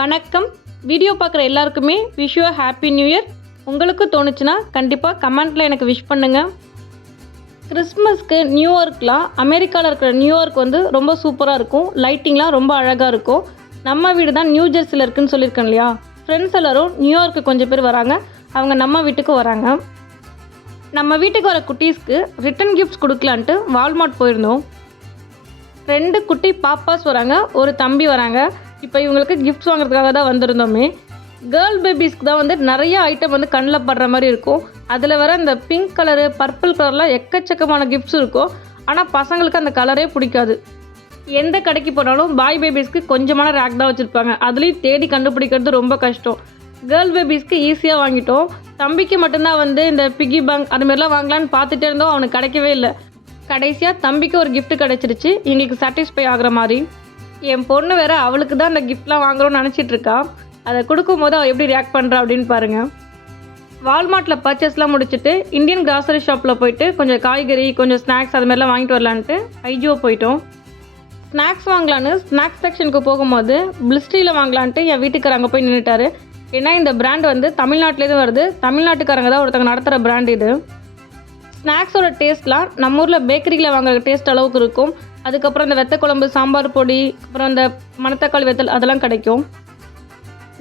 வணக்கம். வீடியோ பார்க்குற எல்லாருக்குமே wish you happy new year. உங்களுக்கு தோணுச்சுன்னா கண்டிப்பாக கமெண்ட்டில் எனக்கு விஷ் பண்ணுங்கள். கிறிஸ்மஸ்க்கு நியூயார்க்லாம் அமெரிக்காவில் இருக்கிற நியூயார்க் வந்து ரொம்ப சூப்பராக இருக்கும். லைட்டிங்லாம் ரொம்ப அழகாக இருக்கும். நம்ம வீடு தான் நியூ ஜெர்சியில் இருக்குதுன்னு சொல்லியிருக்கேன் இல்லையா. ஃப்ரெண்ட்ஸ் எல்லோரும் நியூயார்க்கு கொஞ்சம் பேர் வராங்க. அவங்க நம்ம வீட்டுக்கு வராங்க. நம்ம வீட்டுக்கு வர குட்டீஸ்க்கு ரிட்டன் கிஃப்ட்ஸ் கொடுக்கலான்ட்டு வால்மார்ட் போயிருந்தோம். 2 குட்டி பாப்பாஸ் வராங்க, ஒரு தம்பி வராங்க. இப்போ இவங்களுக்கு கிஃப்ட்ஸ் வாங்குறதுக்காக தான் வந்திருந்தோமே. கேர்ள் பேபிஸ்க்கு தான் வந்து நிறைய ஐட்டம் வந்து கண்ணில் படுற மாதிரி இருக்கும். அதில் வர இந்த பிங்க் கலரு, பர்பிள் கலர்லாம் எக்கச்சக்கமான கிஃப்ட்ஸ் இருக்கும். ஆனால் பசங்களுக்கு அந்த கலரே பிடிக்காது. எந்த கடைக்கு போனாலும் பாய் பேபிஸ்க்கு கொஞ்சமான ரேக் தான் வச்சுருப்பாங்க. அதுலேயும் தேடி கண்டுபிடிக்கிறது ரொம்ப கஷ்டம். கேர்ள் பேபிஸ்க்கு ஈஸியாக வாங்கிட்டோம். தம்பிக்கு மட்டும்தான் வந்து இந்த பிகி பேங்க் அதுமாரிலாம் வாங்கலான்னு பார்த்துட்டே இருந்தோம். அவனுக்கு கிடைக்கவே இல்லை. கடைசியாக தம்பிக்கு ஒரு gift கிடச்சிருச்சு, எங்களுக்கு சாட்டிஸ்ஃபை ஆகிற மாதிரி. என் பொண்ணு வேறு அவளுக்கு தான் அந்த கிஃப்ட்லாம் வாங்குறோன்னு நினச்சிட்டு இருக்கா. அதை கொடுக்கும்போது அவள் எப்படி ரியாக்ட் பண்ணுறா அப்படின்னு பாருங்கள். வால்மார்ட்டில் பர்ச்சேஸ்லாம் முடிச்சுட்டு இந்தியன் கிராசரி ஷாப்பில் போயிட்டு கொஞ்சம் காய்கறி, கொஞ்சம் ஸ்நாக்ஸ் அது மாதிரிலாம் வாங்கிட்டு வரலான்ட்டு ஐஜிஓ போயிட்டோம். ஸ்நாக்ஸ் வாங்கலான்னு ஸ்நாக்ஸ் செக்ஷனுக்கு போகும்போது பிளிஸ்ட்ரியில் வாங்கலான்ட்டு என் வீட்டுக்காரர் அங்கே போய் நின்றுட்டாரு. ஏன்னா இந்த பிராண்ட் வந்து தமிழ்நாட்டிலேருந்து வருது. தமிழ்நாட்டுக்காரங்க தான் ஒருத்தங்க நடத்துகிற பிராண்ட் இது. ஸ்நாக்ஸோட டேஸ்ட்லாம் நம்ம ஊரில் பேக்கரியில் வாங்குற டேஸ்ட் அளவுக்கு இருக்கும். அதுக்கப்புறம் இந்த வெத்த குழம்பு, சாம்பார் பொடி, அப்புறம் இந்த மணத்தக்காளி வெத்தல் அதெல்லாம் கிடைக்கும்.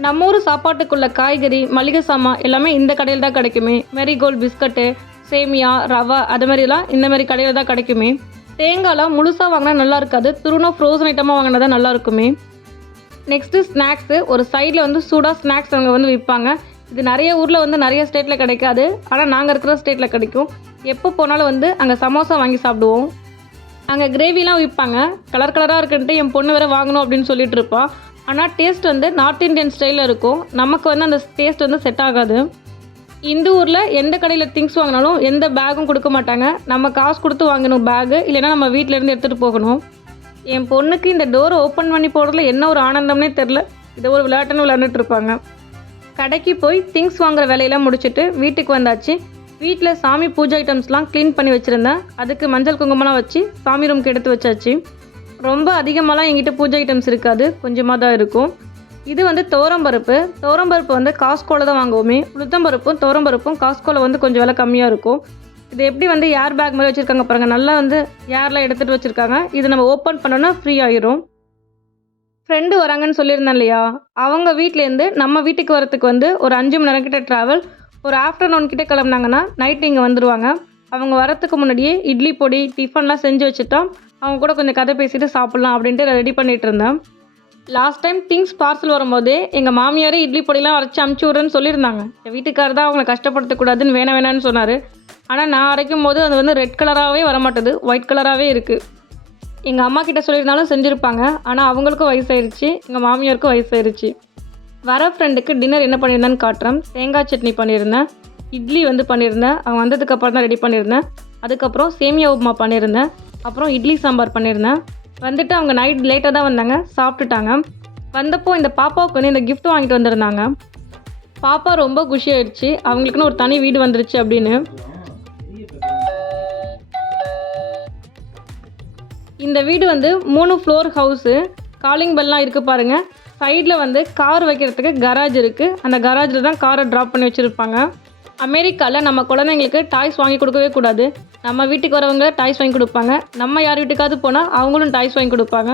நம்ம ஊர் சாப்பாட்டுக்குள்ள காய்கறி, மளிகை சாமான் எல்லாமே இந்த கடையில் தான் கிடைக்குமே. மேரிகோல்டு பிஸ்கட்டு, சேமியா, ரவா அது மாதிரிலாம் இந்த மாதிரி கடையில் தான் கிடைக்குமே. தேங்காய்லாம் முழுசாக வாங்கினா நல்லா இருக்காது. துருணா ஃப்ரோசன் ஐட்டமாக வாங்கினா தான் நல்லா இருக்குமே. Next snacks. ஒரு சைடில் வந்து சூடாக ஸ்நாக்ஸ் அவங்க வந்து விற்பாங்க. இது நிறைய ஊரில் வந்து நிறைய ஸ்டேட்டில் கிடைக்காது. ஆனால் நாங்கள் இருக்கிற ஸ்டேட்டில் கிடைக்கும். எப்போ போனாலும் வந்து அங்கே சமோசா வாங்கி சாப்பிடுவோம். அங்கே கிரேவிலாம் விற்பாங்க. கலர் கலராக இருக்குன்ட்டு என் பொண்ணு வேறு வாங்கணும் அப்படின்னு சொல்லிட்டு இருப்பா. ஆனால் டேஸ்ட் வந்து நார்த் இந்தியன் ஸ்டைலில் இருக்கும். நமக்கு வந்து அந்த டேஸ்ட் வந்து செட் ஆகாது. இந்த ஊரில் எந்த கடையில் திங்ஸ் வாங்கினாலும் எந்த பேக்கும் கொடுக்க மாட்டாங்க. நம்ம காசு கொடுத்து வாங்கணும் பேகு, இல்லைன்னா நம்ம வீட்டிலேருந்து எடுத்துகிட்டு போகணும். என் பொண்ணுக்கு இந்த டோரை ஓப்பன் பண்ணி போடுறதுல என்ன ஒரு ஆனந்தம்னே தெரில. இதை ஒரு விளையாட்டுன்னு விளையாண்டுட்டு இருப்பாங்க. கடைக்கு போய் திங்ஸ் வாங்குற வேலையெல்லாம் முடிச்சுட்டு வீட்டுக்கு வந்தாச்சு. வீட்டில் சாமி பூஜை ஐட்டம்ஸ்லாம் க்ளீன் பண்ணி வச்சுருந்தேன். அதுக்கு மஞ்சள் குங்குமம்லாம் வச்சு சாமி ரூமுக்கு எடுத்து வச்சாச்சு. ரொம்ப அதிகமாகலாம் என்கிட்ட பூஜை ஐட்டம்ஸ் இருக்காது, கொஞ்சமாக தான் இருக்கும். இது வந்து துவரம்பருப்பு. துவரம்பருப்பு வந்து காஸ்கோவில் தான் வாங்குவோமே. உளுத்தம்பருப்பும் துவரம்பருப்பும் காஸ்கோவில் வந்து கொஞ்சம் விலை கம்மியாக இருக்கும். இது எப்படி வந்து ஏர் பேக் மாதிரி வச்சுருக்காங்க பாருங்கள். நல்லா வந்து ஏர்லாம் எடுத்துகிட்டு வச்சுருக்காங்க. இது நம்ம ஓப்பன் பண்ணோன்னா ஃப்ரீ ஆயிரும். ஃப்ரெண்டு வராங்கன்னு சொல்லியிருந்தேன் இல்லையா, அவங்க வீட்டிலேருந்து நம்ம வீட்டுக்கு வரத்துக்கு வந்து ஒரு 5 மணி நேரம் கிட்ட ட்ராவல். ஒரு ஆஃப்டர்நூன் கிட்டே கிளம்புனாங்கன்னா நைட்டு இங்கே வந்துடுவாங்க. அவங்க வரத்துக்கு முன்னாடியே இட்லி பொடி, டிஃபன்லாம் செஞ்சு வச்சுட்டா அவங்க கூட கொஞ்சம் கதை பேசிட்டு சாப்பிட்லாம் அப்படின்ட்டு ரெடி பண்ணிகிட்டு இருந்தேன். லாஸ்ட் டைம் திங்ஸ் பார்சல் வரும்போதே எங்கள் மாமியாரே இட்லி பொடிலாம் அரைச்சி அமுச்சு விட்றேன்னு சொல்லியிருந்தாங்க. என் வீட்டுக்காரர் தான் அவங்கள கஷ்டப்படுத்தக்கூடாதுன்னு வேணான்னு சொன்னார். ஆனால் நான் அரைக்கும் போது அது வந்து ரெட் கலராகவே வரமாட்டேது, ஒயிட் கலராகவே இருக்குது. எங்கள் அம்மா கிட்ட சொல்லியிருந்தாலும் செஞ்சுருப்பாங்க. ஆனால் அவங்களுக்கும் வயசாயிருச்சு, எங்கள் மாமியாருக்கும் வயசாயிருச்சு. வர ஃப்ரெண்டுக்கு டின்னர் என்ன பண்ணியிருந்தேன்னு காட்டுறேன். தேங்காய் சட்னி பண்ணியிருந்தேன், இட்லி வந்து பண்ணியிருந்தேன். அவங்க வந்ததுக்கப்புறம் தான் ரெடி பண்ணியிருந்தேன். அதுக்கப்புறம் சேமியா உப்புமா பண்ணியிருந்தேன். அப்புறம் இட்லி சாம்பார் பண்ணியிருந்தேன். வந்துட்டு அவங்க நைட் லேட்டாக தான் வந்தாங்க, சாப்பிட்டுட்டாங்க. வந்தப்போ இந்த பாப்பாவுக்கு வந்து இந்த கிஃப்ட் வாங்கிட்டு வந்திருந்தாங்க. பாப்பா ரொம்ப குஷியாயிடுச்சு, அவங்களுக்குன்னு ஒரு தனி வீடு வந்துருச்சு அப்படின்னு. இந்த வீடு வந்து 3 ஃப்ளோர் ஹவுஸு. காலிங் பெல்லாம் இருக்குது பாருங்கள். சைடில் வந்து கார் வைக்கிறதுக்கு கராஜ் இருக்குது. அந்த கராஜில் தான் காரை ட்ராப் பண்ணி வச்சுருப்பாங்க. அமெரிக்காவில் நம்ம குழந்தைங்களுக்கு டாய்ஸ் வாங்கி கொடுக்கவே கூடாது. நம்ம வீட்டுக்கு வரவங்க டாய்ஸ் வாங்கி கொடுப்பாங்க. நம்ம யார் வீட்டுக்காவது போனால் அவங்களும் டாய்ஸ் வாங்கி கொடுப்பாங்க.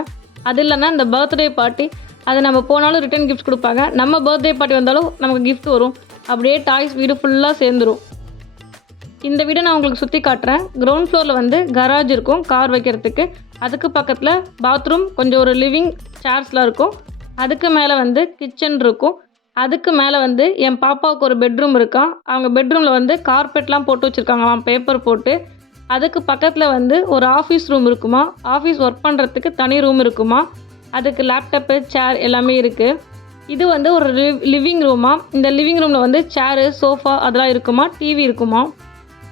அது இல்லைன்னா இந்த பர்த்டே பார்ட்டி, அது நம்ம போனாலும் ரிட்டன் கிஃப்ட்ஸ் கொடுப்பாங்க. நம்ம பர்த்டே பார்ட்டி வந்தாலும் நமக்கு கிஃப்ட் வரும். அப்படியே டாய்ஸ் வீடு ஃபுல்லாக சேர்ந்துடும். இந்த வீடை நான் உங்களுக்கு சுற்றி காட்டுறேன். கிரவுண்ட் ஃப்ளோரில் வந்து கராஜ் இருக்கும் கார் வைக்கிறதுக்கு. அதுக்கு பக்கத்தில் பாத்ரூம், கொஞ்சம் ஒரு லிவிங் சேர்ஸ்லாம் இருக்கும். அதுக்கு மேலே வந்து கிச்சன் இருக்கும். அதுக்கு மேலே வந்து என் பாப்பாவுக்கு ஒரு பெட்ரூம் இருக்கான். அவங்க பெட்ரூமில் வந்து கார்பெட்லாம் போட்டு வச்சுருக்காங்களாம், பேப்பர் போட்டு. அதுக்கு பக்கத்தில் வந்து ஒரு ஆஃபீஸ் ரூம் இருக்குமா. ஆஃபீஸ் ஒர்க் பண்ணுறதுக்கு தனி ரூம் இருக்குமா. அதுக்கு லேப்டாப்பு, சேர் எல்லாமே இருக்குது. இது வந்து ஒரு லிவிங் ரூமா. இந்த லிவிங் ரூமில் வந்து சேரு, சோஃபா அதெல்லாம் இருக்குமா. டிவி இருக்குமா.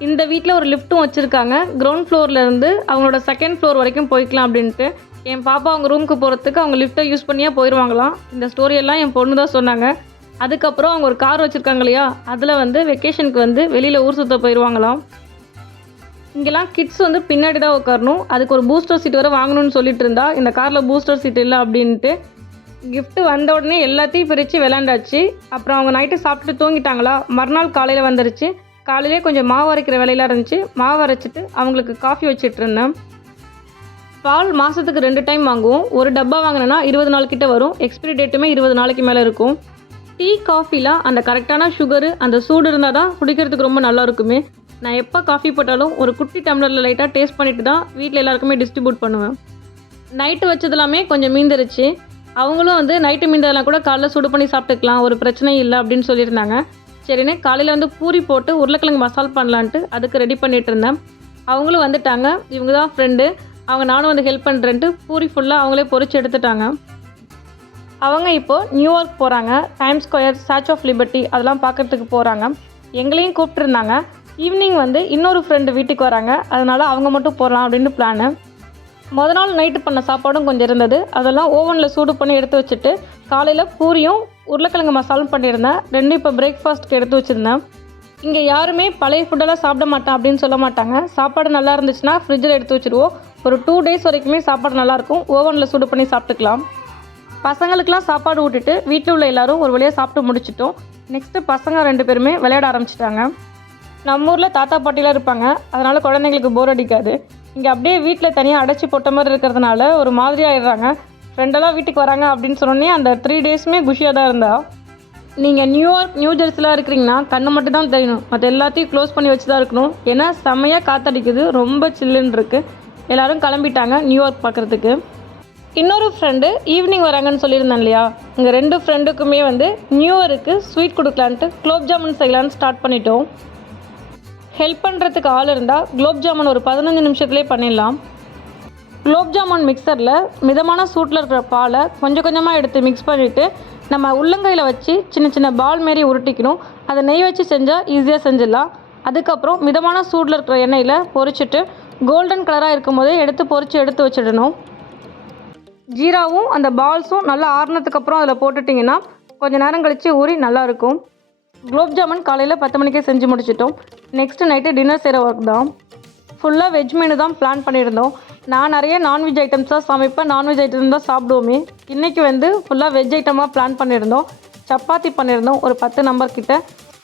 இந்த வீட்டில் ஒரு லிஃப்ட்டும் வச்சுருக்காங்க. கிரவுண்ட் ஃப்ளோர்லேருந்து அவங்களோட 2nd ஃப்ளோர் வரைக்கும் போய்க்கலாம் அப்படின்ட்டு. என் பாப்பா அவங்க ரூமுக்கு போகிறதுக்கு அவங்க லிஃப்ட்டை யூஸ் பண்ணியே போயிடுவாங்களாம். இந்த ஸ்டோரியெல்லாம் என் பொண்ணு தான் சொன்னாங்க. அதுக்கப்புறம் அவங்க ஒரு கார் வச்சுருக்காங்க இல்லையா, அதில் வந்து வெக்கேஷனுக்கு வந்து வெளியில் ஊர் சுற்ற போயிடுவாங்களாம். இங்கெல்லாம் கிட்ஸ் வந்து பின்னாடி தான் உட்காரணும். அதுக்கு ஒரு பூஸ்டர் சீட் வரை வாங்கணும்னு சொல்லிட்டு இருந்தா. இந்த காரில் பூஸ்டர் சீட் இல்லை அப்படின்ட்டு. gift வந்த உடனே எல்லாத்தையும் பிரித்து விளாண்டாச்சு. அப்புறம் அவங்க நைட்டு சாப்பிட்டு தூங்கிட்டாங்களா, மறுநாள் காலையில் வந்துருச்சு. காலையிலே கொஞ்சம் மாவு அரைக்கிற வேலையெல்லாம் இருந்துச்சு. மாவு அரைச்சிட்டு அவங்களுக்கு காஃபி வச்சுட்டு இருந்தேன். பால் மாதத்துக்கு 2 டைம் வாங்குவோம். ஒரு டப்பா வாங்கினேன்னா 20 நாள் கிட்ட வரும். எக்ஸ்பிரி டேட்டுமே 20 நாளைக்கு மேலே இருக்கும். டீ காஃபியில் அந்த கரெக்டான சுகரு அந்த சூடு இருந்தால் தான் குடிக்கிறதுக்கு ரொம்ப நல்லா இருக்குமே. நான் எப்போ காஃபி போட்டாலும் ஒரு குட்டி டம்ளரில் லைட்டாக டேஸ்ட் பண்ணிவிட்டு தான் வீட்டில் எல்லாருக்குமே டிஸ்ட்ரிபியூட் பண்ணுவேன். நைட்டு வச்சதெல்லாமே கொஞ்சம் மீந்துருச்சு. அவங்களும் வந்து நைட்டு மீந்ததெல்லாம் கூட காலைல சுடு பண்ணி சாப்பிட்டுக்கலாம், ஒரு பிரச்சனையும் இல்லை அப்படின்னு சொல்லியிருந்தாங்க. சரின்னு காலையில் வந்து பூரி போட்டு உருளைக்கிழங்கு மசால் பண்ணலான்ட்டு அதுக்கு ரெடி பண்ணிகிட்டு இருந்தேன். அவங்களும் வந்துட்டாங்க. இவங்க தான் ஃப்ரெண்டு. அவங்க நானும் வந்து ஹெல்ப் பண்ணுறேன்ட்டு பூரி ஃபுல்லாக அவங்களே பொரிச்சு எடுத்துட்டாங்க. அவங்க இப்போது நியூயார்க் போகிறாங்க. Times Square, Statue of Liberty அதெல்லாம் பார்க்குறதுக்கு போகிறாங்க. எங்களையும் கூப்பிட்டுருந்தாங்க. ஈவினிங் வந்து இன்னொரு ஃப்ரெண்டு வீட்டுக்கு வராங்க. அதனால் அவங்க மட்டும் போகலாம் அப்படின்னு பிளானு. மொதல் நாள் நைட்டு பண்ண சாப்பாடும் கொஞ்சம் இருந்தது. அதெல்லாம் ஓவனில் சூடு பண்ணி எடுத்து வச்சுட்டு காலையில் பூரியும் உருளைக்கிழங்கு மசாலும் பண்ணியிருந்தேன். ரெண்டும் இப்போ பிரேக்ஃபாஸ்ட்டுக்கு எடுத்து வச்சுருந்தேன். இங்கே யாருமே பழைய ஃபுட்டெல்லாம் சாப்பிட மாட்டேன் அப்படின்னு சொல்ல மாட்டாங்க. சாப்பாடு நல்லா இருந்துச்சுன்னா ஃப்ரிட்ஜில் எடுத்து வச்சுருவோம். ஒரு 2 days வரைக்குமே சாப்பாடு நல்லாயிருக்கும். ஓவனில் சூடு பண்ணி சாப்பிட்டுக்கலாம். பசங்களுக்கெலாம் சாப்பாடு ஊட்டிட்டு வீட்டில் உள்ள எல்லோரும் ஒரு வழியாக சாப்பிட்டு முடிச்சிட்டோம். நெக்ஸ்ட்டு பசங்க 2 பேருமே விளையாட ஆரம்பிச்சிட்டாங்க. நம்ம ஊரில் தாத்தா பாட்டிலாம் இருப்பாங்க. அதனால் குழந்தைங்களுக்கு போர் அடிக்காது. இங்கே அப்படியே வீட்டில் தனியாக அடைச்சி போட்ட மாதிரி இருக்கிறதுனால ஒரு மாதிரி ஆயிடுறாங்க. ஃப்ரெண்டெல்லாம் வீட்டுக்கு வராங்க அப்படின்னு சொன்னோன்னே அந்த 3 daysமே குஷியாக தான் இருந்தா. நீங்கள் நியூயார்க், நியூ ஜெர்சிலாம் இருக்கிறீங்கன்னா கண்ணு மட்டும் தான் தெரியணும், மற்ற எல்லாத்தையும் க்ளோஸ் பண்ணி வச்சு தான் இருக்கணும். ஏன்னா செம்மையாக காற்றடிக்குது, ரொம்ப சில்லுன்னு இருக்குது. எல்லோரும் கிளம்பிட்டாங்க நியூயார்க் பார்க்குறதுக்கு. இன்னொரு ஃப்ரெண்டு ஈவினிங் வராங்கன்னு சொல்லியிருந்தேன் இல்லையா, இங்கே 2 ஃப்ரெண்டுக்குமே வந்து நியூ இயருக்கு ஸ்வீட் கொடுக்கலான்ட்டு குலோப் ஜாமுன் செய்யலான்னு ஸ்டார்ட் பண்ணிட்டோம். ஹெல்ப் பண்ணுறதுக்கு ஆள் இருந்தால் குலோப் ஜாமுன் ஒரு 15 நிமிஷத்துலேயே பண்ணிடலாம். குலோப் ஜாமுன் மிக்சரில் மிதமான சூட்டில் இருக்கிற பாலை கொஞ்சம் கொஞ்சமாக எடுத்து மிக்ஸ் பண்ணிவிட்டு நம்ம உள்ளங்கையில் வச்சு சின்ன சின்ன பால் மாரி உருட்டிக்கணும். அதை நெய் வச்சு செஞ்சால் ஈஸியாக செஞ்சிடலாம். அதுக்கப்புறம் மிதமான சூட்டில் இருக்கிற எண்ணெயில் பொரிச்சிட்டு கோல்டன் கலராக இருக்கும் போதே எடுத்து வச்சிடணும். ஜீராவும் அந்த பால்ஸும் நல்லா ஆறுனதுக்கப்புறம் அதில் போட்டுட்டிங்கன்னா கொஞ்சம் நேரம் கழித்து ஊறி நல்லாயிருக்கும். குலோப் ஜாமுன் காலையில் 10 மணிக்கே செஞ்சு முடிச்சிட்டோம். நெக்ஸ்ட்டு நைட்டு டின்னர் செய்கிற ஒர்க் தான். ஃபுல்லாக வெஜ் மெனு தான் பிளான் பண்ணியிருந்தோம். நான் நிறைய நான்வெஜ் ஐட்டம்ஸ் தான் சமைப்பேன், நான்வெஜ் ஐட்டம் தான் சாப்பிடுவோமே. இன்றைக்கி வந்து ஃபுல்லாக வெஜ் ஐட்டமாக பிளான் பண்ணியிருந்தோம். சப்பாத்தி பண்ணியிருந்தோம் ஒரு 10 நம்பர் கிட்ட.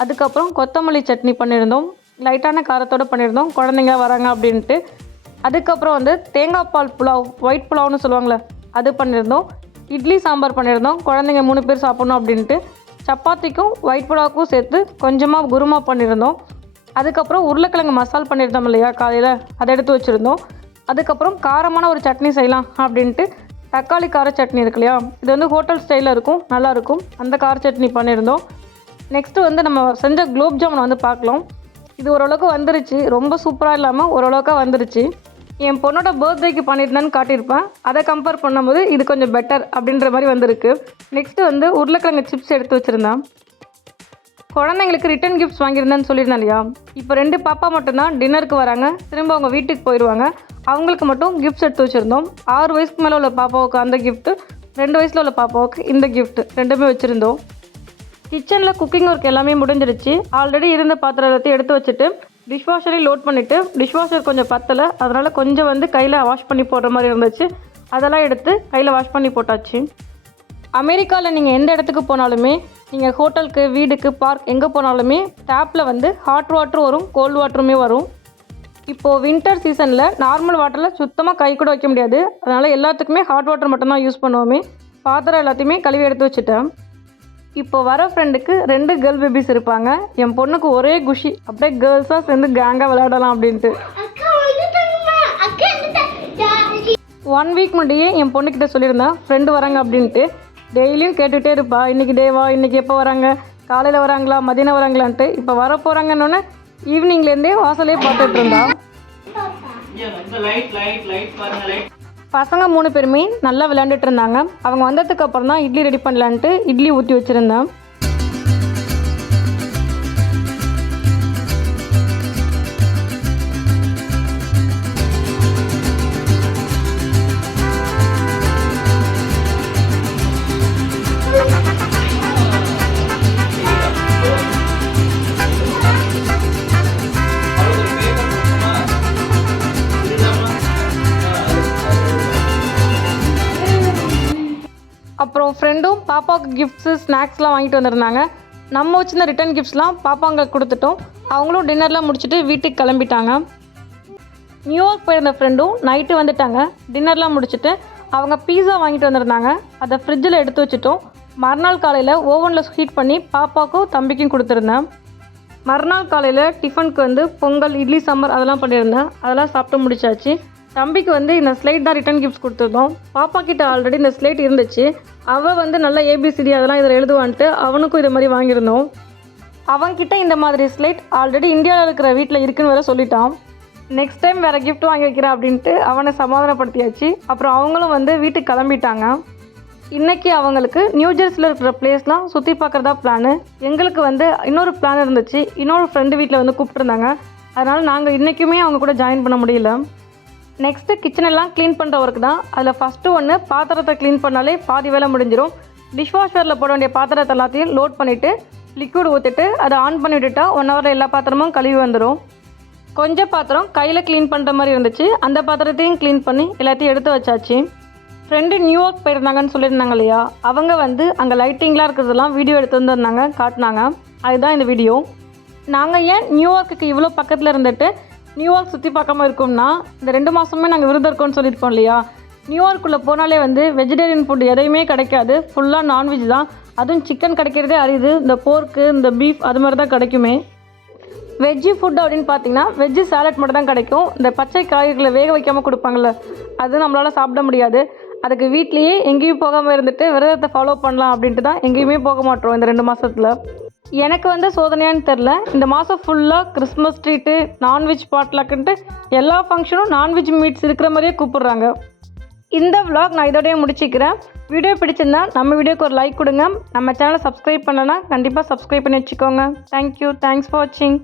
அதுக்கப்புறம் கொத்தமல்லி சட்னி பண்ணியிருந்தோம். லைட்டான காரத்தோடு பண்ணியிருந்தோம், குழந்தைங்க வராங்க அப்படின்ட்டு. அதுக்கப்புறம் வந்து தேங்காய் பால் புலாவ், ஒயிட் புலாவ்னு சொல்லுவாங்களே, அது பண்ணியிருந்தோம். இட்லி சாம்பார் பண்ணியிருந்தோம், குழந்தைங்க 3 பேர் சாப்பிட்ணும் அப்படின்ட்டு. சப்பாத்திக்கும் ஒயிட் புலாவுக்கும் சேர்த்து கொஞ்சமாக குருமா பண்ணியிருந்தோம். அதுக்கப்புறம் உருளைக்கிழங்கு மசால் பண்ணியிருந்தோம் இல்லையா காலையில், அதை எடுத்து வச்சுருந்தோம். அதுக்கப்புறம் காரமான ஒரு சட்னி செய்யலாம் அப்படின்ட்டு தக்காளி கார சட்னி இருக்கு இல்லையா, இது வந்து ஹோட்டல் ஸ்டைலில் இருக்கும், நல்லாயிருக்கும். அந்த கார சட்னி பண்ணியிருந்தோம். நெக்ஸ்ட்டு வந்து நம்ம செஞ்ச குலோப் ஜாமுன் வந்து பார்க்கலாம். இது ஓரளவுக்கு வந்துருச்சு, ரொம்ப சூப்பராக இல்லாமல் ஓரளவுக்காக வந்துருச்சு. என் பொண்ணோட பர்த்டேக்கு பண்ணியிருந்தேன்னு காட்டியிருப்பேன். அதை கம்பேர் பண்ணும்போது இது கொஞ்சம் பெட்டர் அப்படின்ற மாதிரி வந்திருக்கு. நெக்ஸ்ட்டு வந்து உருளைக்கிழங்கு சிப்ஸ் எடுத்து வச்சுருந்தேன். குழந்தைங்களுக்கு ரிட்டன் கிஃப்ட்ஸ் வாங்கியிருந்தேன்னு சொல்லியிருந்தேன் இல்லையா, இப்போ 2 பாப்பா மட்டும்தான் டின்னருக்கு வராங்க. திரும்ப அவங்க வீட்டுக்கு போயிடுவாங்க. அவங்களுக்கு மட்டும் கிஃப்ட்ஸ் எடுத்து வச்சுருந்தோம். 6 வயசுக்கு மேலே உள்ள பாப்பாவுக்கு அந்த கிஃப்ட்டு, 2 வயசில் உள்ள பாப்பாவுக்கு இந்த கிஃப்ட்டு, 2மே வச்சுருந்தோம். கிச்சனில் குக்கிங் ஒர்க் எல்லாமே முடிஞ்சிருச்சு. ஆல்ரெடி இருந்த பாத்திரம் எல்லாத்தையும் எடுத்து வச்சுட்டு டிஷ்வாஷரையும் லோட் பண்ணிவிட்டு, டிஷ்வாஷர் கொஞ்சம் பத்தலை, அதனால் கொஞ்சம் வந்து கையில் வாஷ் பண்ணி போடுற மாதிரி இருந்துச்சு. அதெல்லாம் எடுத்து கையில் வாஷ் பண்ணி போட்டாச்சு. அமெரிக்காவில் நீங்கள் எந்த இடத்துக்கு போனாலுமே, நீங்கள் ஹோட்டலுக்கு, வீடுக்கு, பார்க் எங்கே போனாலுமே டேப்பில் வந்து ஹாட் வாட்டர் வரும், கோல்டு வாட்டருமே வரும். இப்போது வின்டர் சீசனில் நார்மல் வாட்டரில் சுத்தமாக கை கூட வைக்க முடியாது. அதனால் எல்லாத்துக்குமே ஹாட் வாட்டர் மட்டும்தான் யூஸ் பண்ணுவோமே. பாத்திரம் எல்லாத்தையுமே கழுவி எடுத்து வச்சுட்டேன். இப்போ வர ஃப்ரெண்டுக்கு 2 கேர்ள் பேபிஸ் இருப்பாங்க. என் பொண்ணுக்கு ஒரே குஷி, அப்படியே கேர்ள்ஸாக சேர்ந்து கேங்காக விளையாடலாம் அப்படின்ட்டு. 1 வீக் முன்னாடியே என் பொண்ணுக்கிட்ட சொல்லியிருந்தேன் ஃப்ரெண்டு வராங்க அப்படின்ட்டு. டெய்லியும் கேட்டுகிட்டே இருப்பா, இன்றைக்கி டேவா, இன்றைக்கி எப்போ வராங்க, காலையில் வராங்களா, மதியானம் வராங்களான்ட்டு. இப்போ வர போகிறாங்கன்னொன்னே ஈவினிங்லேருந்தே வாசலே பார்த்துட்டு இருந்தா. பசங்க 3 பேருமே நல்லா விளையாண்டுட்டு இருந்தாங்க. அவங்க வந்ததுக்கு அப்புறம் தான் இட்லி ரெடி பண்ணலான்ட்டு இட்லி ஊற்றி வச்சுருந்தேன். அப்புறம் அவன் ஃப்ரெண்டும் பாப்பாவுக்கு கிஃப்ட்ஸு ஸ்நாக்ஸ்லாம் வாங்கிட்டு வந்திருந்தாங்க. நம்ம வச்சிருந்த ரிட்டன் கிஃப்ட்ஸ்லாம் பாப்பாங்களுக்கு கொடுத்துட்டோம். அவங்களும் டின்னர்லாம் முடிச்சுட்டு வீட்டுக்கு கிளம்பிட்டாங்க. நியூயார்க் போயிருந்த ஃப்ரெண்டும் நைட்டு வந்துட்டாங்க. டின்னர்லாம் முடிச்சுட்டு அவங்க பீஸா வாங்கிட்டு வந்திருந்தாங்க. அதை ஃப்ரிட்ஜில் எடுத்து வச்சுட்டோம். மறுநாள் காலையில் ஓவனில் ஹீட் பண்ணி பாப்பாவுக்கும் தம்பிக்கும் கொடுத்துருந்தேன். மறுநாள் காலையில் டிஃபனுக்கு வந்து பொங்கல், இட்லி, சாம்பார் அதெல்லாம் பண்ணியிருந்தேன். அதெல்லாம் சாப்பிட்டு முடிச்சாச்சு. தம்பிக்கு வந்து இந்த ஸ்லேட் தான் ரிட்டன் கிஃப்ட்ஸ் கொடுத்துருந்தோம். பாப்பா கிட்ட ஆல்ரெடி இந்த ஸ்லேட் இருந்துச்சு. அவள் வந்து நல்லா ஏபிசிடி அதெல்லாம் இதில் எழுதுவான்ட்டு அவனுக்கும் இது மாதிரி வாங்கியிருந்தோம். அவன்கிட்ட இந்த மாதிரி ஸ்லேட் ஆல்ரெடி இந்தியாவில் இருக்கிற வீட்டில் இருக்குன்னு வேறு சொல்லிட்டான். நெக்ஸ்ட் டைம் வேறு கிஃப்ட் வாங்கி வைக்கிறேன் அப்படின்ட்டு அவனை சமாதானப்படுத்தியாச்சு. அப்புறம் அவங்களும் வந்து வீட்டுக்கு கிளம்பிட்டாங்க. இன்றைக்கி அவங்களுக்கு நியூ ஜெர்சியில் இருக்கிற பிளேஸ்லாம் சுற்றி பார்க்குறதா பிளானு. எங்களுக்கு வந்து இன்னொரு பிளான் இருந்துச்சு. இன்னொரு ஃப்ரெண்டு வீட்டில் வந்து கூப்பிட்டுருந்தாங்க. அதனால் நாங்கள் இன்றைக்குமே அவங்க கூட ஜாயின் பண்ண முடியல. நெக்ஸ்ட்டு கிச்சனெல்லாம் க்ளீன் பண்ணுற ஒர்க் தான். அதில் ஃபஸ்ட்டு ஒன்று பாத்திரத்தை க்ளீன் பண்ணாலே பாதி வேலை முடிஞ்சிடும். டிஷ்வாஷரில் போட வேண்டிய பாத்திரத்தை எல்லாத்தையும் லோட் பண்ணிவிட்டு லிக்விட் ஊற்றிட்டு அதை ஆன் பண்ணி விட்டுட்டா 1 ஹவரில் எல்லா பாத்திரமும் கழுவி வந்துடும். கொஞ்சம் பாத்திரம் கையில் க்ளீன் பண்ணுற மாதிரி இருந்துச்சு. அந்த பாத்திரத்தையும் க்ளீன் பண்ணி எல்லாத்தையும் எடுத்து வச்சாச்சு. ஃப்ரெண்டு நியூயார்க் போயிருந்தாங்கன்னு சொல்லியிருந்தாங்க இல்லையா, அவங்க வந்து அங்கே லைட்டிங்லாம் இருக்கிறதெல்லாம் வீடியோ எடுத்து வந்து வந்தாங்க, காட்டினாங்க. அதுதான் இந்த வீடியோ. நாங்கள் ஏன் நியூயார்க்குக்கு இவ்வளோ பக்கத்தில் இருந்துட்டு நியூயார்க் சுற்றி பார்க்காம இருக்கோம்னா, இந்த 2 மாதமே நாங்கள் விருது இருக்கோம்னு சொல்லியிருக்கோம் இல்லையா. நியூயார்க்குள்ளே போனாலே வந்து வெஜிடேரியன் ஃபுட் எதையுமே கிடைக்காது. ஃபுல்லாக நான்வெஜ் தான். அதுவும் சிக்கன் கிடைக்கிறதே அரிது. இந்த போர்க்கு, இந்த பீஃப் அது மாதிரி தான் கிடைக்குமே. வெஜ்ஜி ஃபுட் அப்படின்னு பார்த்தீங்கன்னா வெஜ்ஜி சாலட் மட்டும் தான் கிடைக்கும். இந்த பச்சை காய்கறிகளை வேக வைக்காமல் கொடுப்பாங்கள்ல, அது நம்மளால் சாப்பிட முடியாது. அதுக்கு வீட்லேயே எங்கேயும் போகாமல் இருந்துட்டு விரதத்தை ஃபாலோ பண்ணலாம் அப்படின்ட்டு தான் எங்கேயுமே போக மாட்டோம் இந்த 2 மாதத்தில். எனக்கு வந்து சோதனையான்னு தெரில. இந்த மாதம் ஃபுல்லாக கிறிஸ்மஸ் ட்ரீட்டு, நான்வெஜ் பாட்லாக்குன்ட்டு எல்லா ஃபங்க்ஷனும் நான்வெஜ் மீட்ஸ் இருக்கிற மாதிரியே கூப்பிட்றாங்க. இந்த vlog நான் இதோடய முடிச்சிக்கிறேன். வீடியோ பிடிச்சிருந்தா நம்ம வீடியோக்கு ஒரு லைக் கொடுங்க. நம்ம சேனலை சப்ஸ்கிரைப் பண்ணலன்னா கண்டிப்பாக சப்ஸ்கிரைப் பண்ணி வச்சுக்கோங்க. தேங்க்யூ. தேங்க்ஸ் ஃபார் வாட்சிங்.